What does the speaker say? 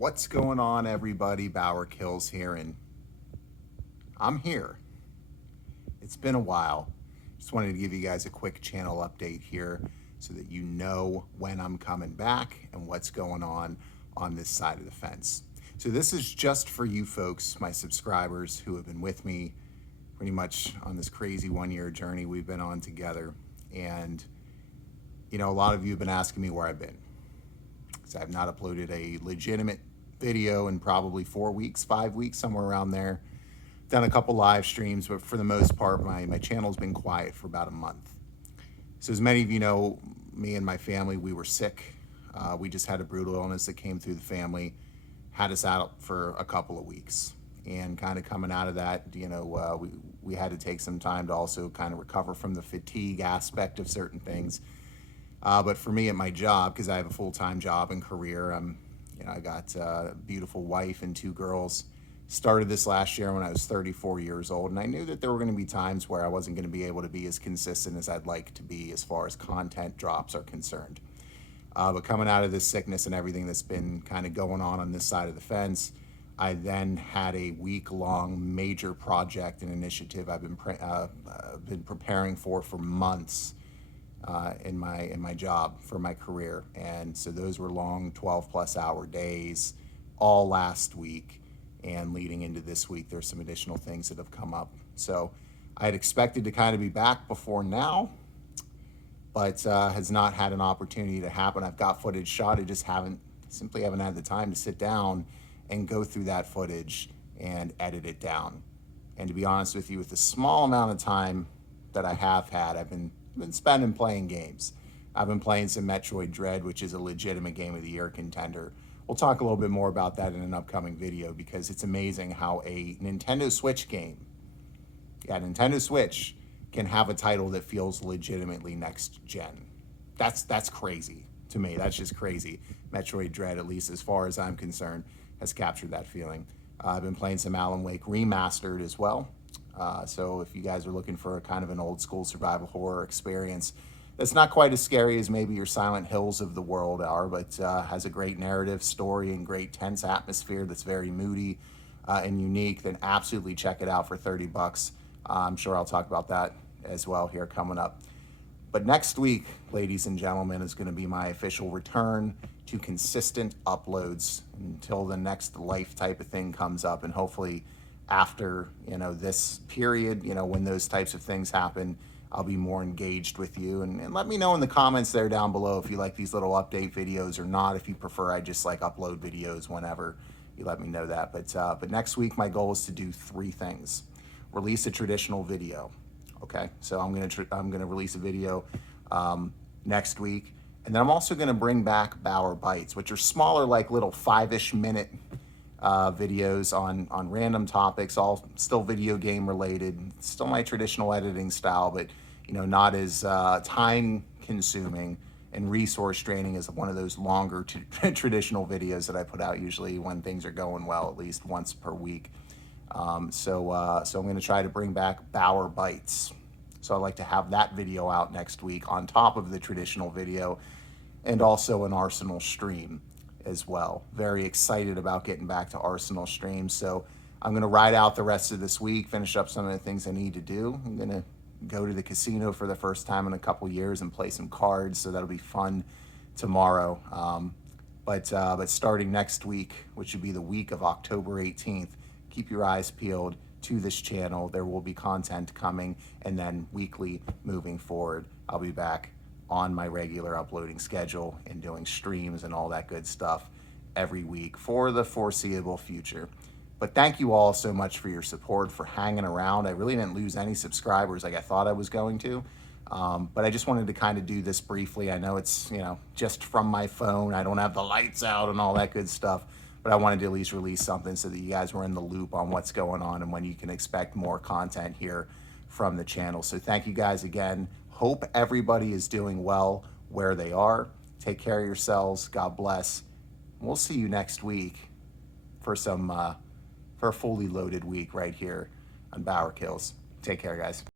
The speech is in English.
What's going on, everybody? Bauer Kills here, and I'm here. It's been a while. Just wanted to give you guys a quick channel update here so that you know when I'm coming back and what's going on this side of the fence. So this is just for you folks, my subscribers who have been with me pretty much on this crazy one-year journey we've been on together. And, you know, a lot of you have been asking me where I've been. So I've not uploaded a legitimate video in probably 4 weeks, 5 weeks, somewhere around there. Done a couple live streams, but for the most part, my channel's been quiet for about a month. So as many of you know, me and my family, we were sick. We just had a brutal illness that came through the family, had us out for a couple of weeks. And kind of coming out of that, you know, we had to take some time to also kind of recover from the fatigue aspect of certain things. But for me at my job, because I have a full-time job and career, I got a beautiful wife and 2 girls. Started this last year when I was 34 years old, and I knew that there were going to be times where I wasn't going to be able to be as consistent as I'd like to be as far as content drops are concerned. But coming out of this sickness and everything that's been kind of going on this side of the fence, I then had a week-long major project and initiative I've been preparing for months in my job for my career. And so those were long 12+ hour days all last week, and leading into this week there's some additional things that have come up. So I had expected to kind of be back before now, but has not had an opportunity to happen. I've got footage shot, I just simply haven't had the time to sit down and go through that footage and edit it down. And to be honest with you, with the small amount of time that I have had, I've been spending playing games. I've been playing some Metroid Dread, which is a legitimate Game of the Year contender. We'll talk a little bit more about that in an upcoming video, because it's amazing how a Nintendo Switch game, Nintendo Switch, can have a title that feels legitimately next gen. That's crazy to me. That's just crazy. Metroid Dread, at least as far as I'm concerned, has captured that feeling. I've been playing some Alan Wake Remastered as well. So if you guys are looking for a kind of an old school survival horror experience that's not quite as scary as maybe your Silent Hills of the world are, but has a great narrative, story, and great tense atmosphere that's very moody and unique, then absolutely check it out for 30 bucks. I'm sure I'll talk about that as well here coming up. But next week, ladies and gentlemen, is going to be my official return to consistent uploads until the next life type of thing comes up. And hopefully after, this period, when those types of things happen, I'll be more engaged with you. And let me know in the comments there down below if you like these little update videos or not. If you prefer I just upload videos whenever, you let me know that. But next week, my goal is to do 3 things. Release a traditional video. Okay, so I'm gonna release a video next week, and then I'm also gonna bring back Bauer Bites, which are smaller, little 5-ish minute videos on random topics, all still video game related, still my traditional editing style, but not as time consuming and resource draining as one of those longer traditional videos that I put out usually when things are going well, at least once per week. So I'm going to try to bring back Bauer Bites. So I'd like to have that video out next week on top of the traditional video, and also an Arsenal stream as well. Very excited about getting back to Arsenal streams. So I'm going to ride out the rest of this week, finish up some of the things I need to do. I'm going to go to the casino for the first time in a couple years and play some cards. So that'll be fun tomorrow. But starting next week, which would be the week of October 18th, keep your eyes peeled to this channel. There will be content coming, and then weekly moving forward, I'll be back on my regular uploading schedule and doing streams and all that good stuff every week for the foreseeable future. But thank you all so much for your support, for hanging around. I really didn't lose any subscribers like I thought I was going to. But I just wanted to kind of do this briefly. I know it's, just from my phone. I don't have the lights out and all that good stuff. But I wanted to at least release something so that you guys were in the loop on what's going on and when you can expect more content here from the channel. So thank you guys again. Hope everybody is doing well where they are. Take care of yourselves. God bless. We'll see you next week for a fully loaded week right here on Bauer Kills. Take care, guys.